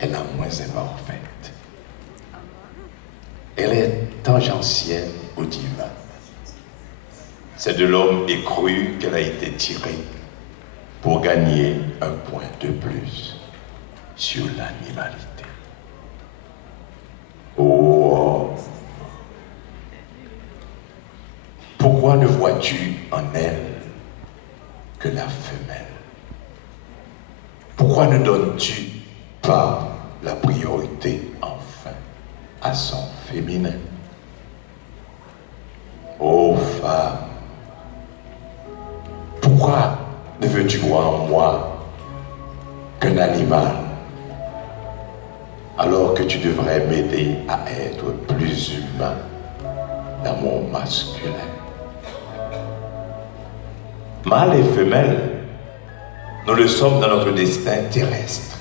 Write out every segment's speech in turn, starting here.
est la moins imparfaite. Elle est tangentielle au divin. C'est de l'homme écru qu'elle a été tirée pour gagner un point de plus sur l'animalité. Oh, pourquoi ne vois-tu en elle que la femelle? Pourquoi ne donnes-tu pas la priorité enfin à son féminin? Ô femme, pourquoi ne veux-tu voir en moi qu'un animal, alors que tu devrais m'aider à être plus humain dans mon masculin? Mâle et femelle, nous le sommes dans notre destin terrestre.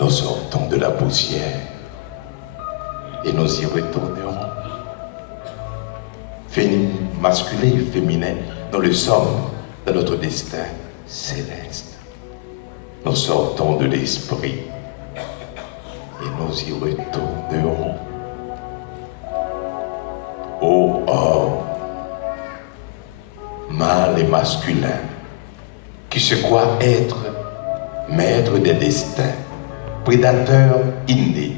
Nous sortons de la poussière et nous y retournerons. Masculin et féminin, nous le sommes dans notre destin céleste. Nous sortons de l'esprit et nous y retournerons. Ô homme, mâle et masculin, qui se croit être maître des destins, prédateur inné,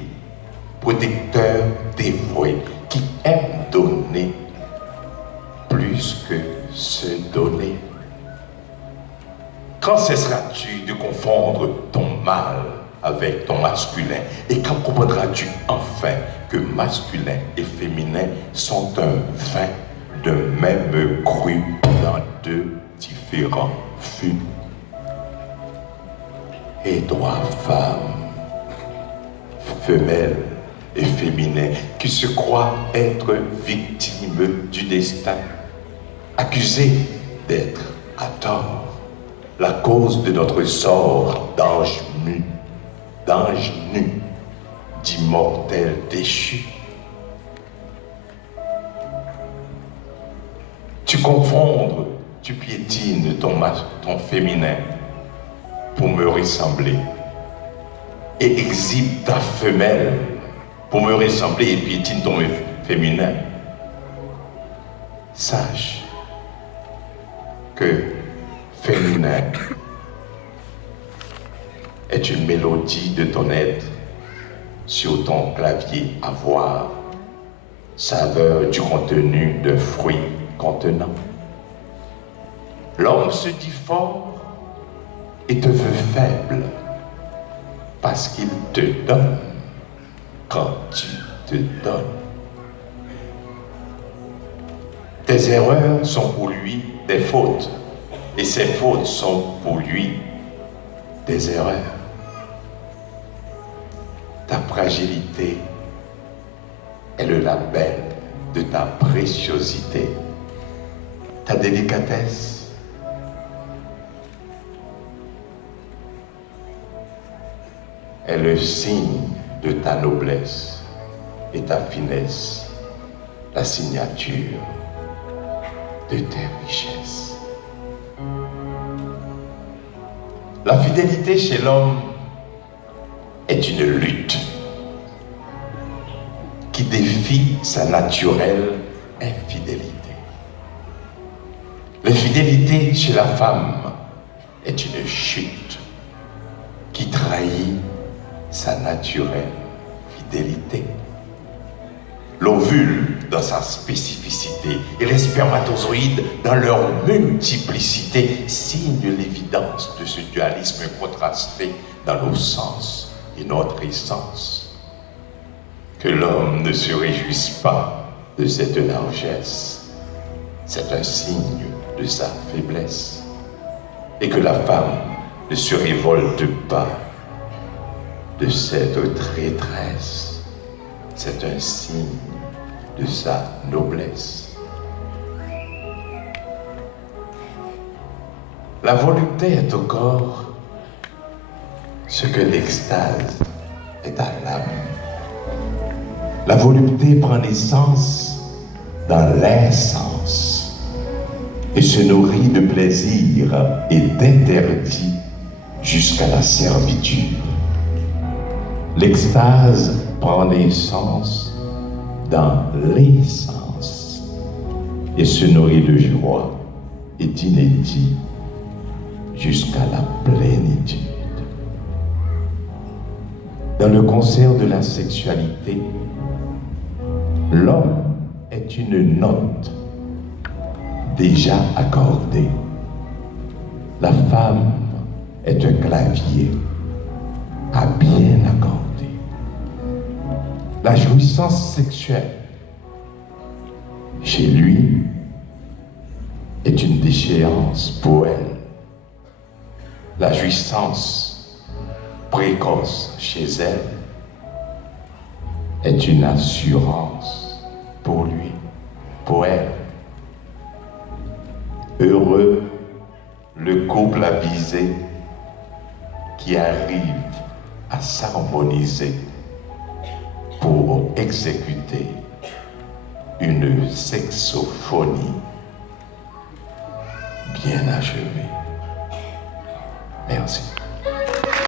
protecteur dévoué, qui aime donner plus que se donner. Quand cesseras-tu de confondre ton mâle avec ton masculin? Et quand comprendras-tu enfin que masculin et féminin sont un vin de même cru dans deux différents fûts? Et toi, femme, femelle et féminin, qui se croit être victime du destin, accusée d'être à tort la cause de notre sort d'ange nu, d'immortel déchu. Tu confonds, tu piétines ton féminin pour me ressembler et exhibe ta femelle pour me ressembler et piétine ton féminin. Sache que féminin est une mélodie de ton être sur ton clavier à voir, saveur du contenu de fruits contenant. L'homme se dit fort et te veut faible parce qu'il te donne quand tu te donnes. Tes erreurs sont pour lui des fautes et ses fautes sont pour lui des erreurs. Ta fragilité est le label de ta préciosité. Ta délicatesse est le signe de ta noblesse et ta finesse, la signature de tes richesses. La fidélité chez l'homme est une lutte qui défie sa naturelle infidélité. L'infidélité chez la femme est une chute qui trahit sa naturelle fidélité. L'ovule dans sa spécificité et les spermatozoïdes dans leur multiplicité signent l'évidence de ce dualisme contrasté dans nos sens et notre essence. Que l'homme ne se réjouisse pas de cette largesse, c'est un signe de sa faiblesse. Et que la femme ne se révolte pas de cette traîtresse, c'est un signe de sa noblesse. La volupté est au corps ce que l'extase est à l'âme. La volupté prend naissance dans l'insens et se nourrit de plaisir et d'interdit jusqu'à la servitude. L'extase prend naissance dans les sens et se nourrit de joie et d'inédit jusqu'à la plénitude. Dans le concert de la sexualité, l'homme est une note déjà accordée. La femme est un clavier à bien accorder. La jouissance sexuelle chez lui est une déchéance pour elle. La jouissance précoce chez elle est une assurance pour lui, pour elle. Heureux le couple avisé qui arrive à s'harmoniser pour exécuter une sexophonie bien achevée. Merci.